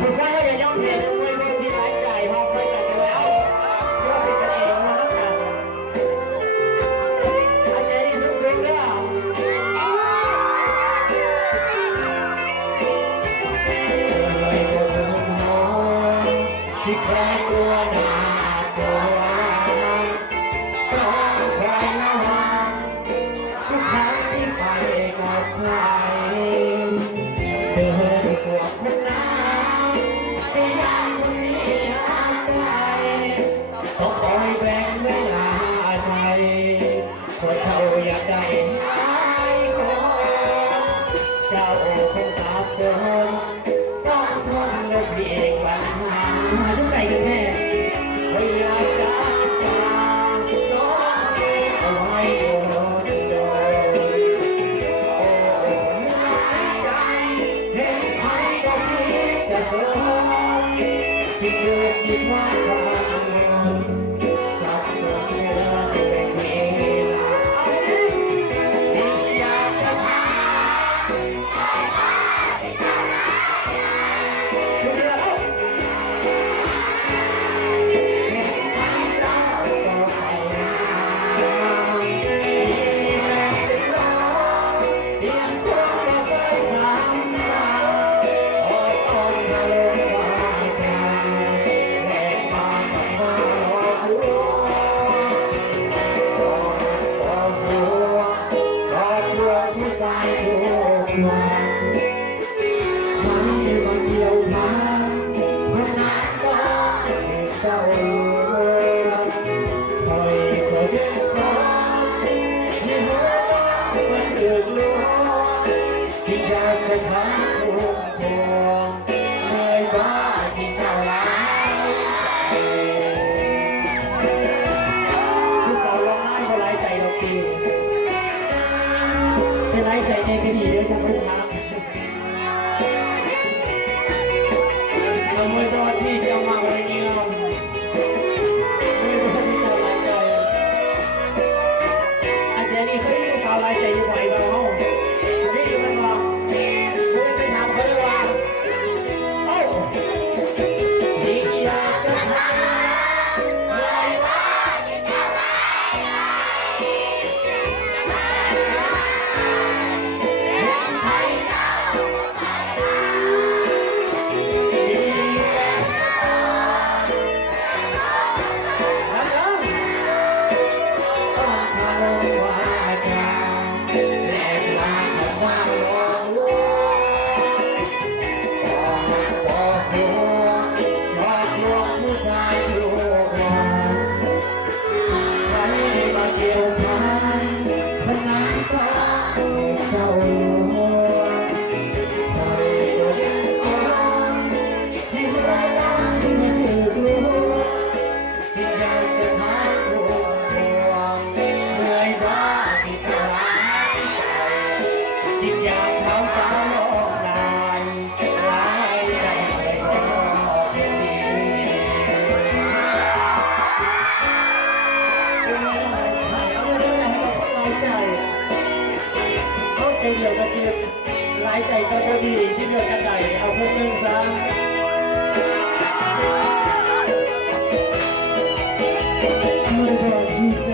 ผู้ชายก็อย่ายอมเปลี่ยนมวยบนที่ร้ายใจพอใส่กันไปแล้วเชื่อเป็นกันเองมาแล้วกันอาเจดีสุดๆเนี่ยที่แค่ตัวหนาตัวต้องใครระวังทุกครั้งที่ไปกับใครเดินกว่าคนนั้นพยายามคนนี้ช้าได้ต้องคอยแบ่งเวลาใจเพราะเจ้าอยากได้หายคนเจ้าคงสาบสูญต้องทนและเบียดปัญหาทุกใจกันแน่ไม่อยากจะกาสอนเอาไว้โดนโดนโอ้หายใจเห็นใครก็คิดจะสอนที่เกิดผิดว่าความสับสนเรื่องเป็นเวลาที่อยากจะถามช่วยเราเห็นใครเจ้าก็ไปมีแรงติดล้อเพียงตัวไม่เคยสำราญอดทนคารมว่าใจแลกมากับความหลอกลวงหลอกลวงผู้ชายทุกวันใครมาเกี่ยวพันคนนั้นก็คือเจ้าคอยคนที่หัวมันเดือดร้อนที่อยากจะทำทุกพวงเมื่อยบ้าที่เจ้าร้ายใจผู้สาวร้องไห้เพราะร้ายใจเราปีเป็นร้ายใจในคดีเรื่องของลูกค้าเราไม่รอที่จะมาวันนี้เราไม่รอที่จะร้ายใจอาจารย์นี่เคยผู้สาวร้ายใจอยู่บ่อยบ้างเหรอนี่มันบอกไม่ไปถามเขาเลยว่าโอ้ที่อยากจะทำเลยว่าที่จะร้ายใจเห็นใครเจ้าก็ไปดีแก่แล้วต้องคารมว่าจะแลกลาคำว่าหลอกลวงบอกหัวหลอกลวงผู้ชายทุกวันใครมาเกี่ยวพันคนนั้นก็เจ้าลวงคอยตัวคนที่หัวใจมันถูกลวงที่อยากจะหาคู่ควงเหนื่อยบ้าที่จะร้ายใจจิตอยากเขาสาวโลกนายร้ายใจเลยก็เป็นดีเอาไม่ได้ให้เราร้ายใจเขาใจเดียวกันจีบร้ายใจก็พอดีชิ้นเดียวกันใดเอาคนหนึ่งซะไม่พอที่ใจ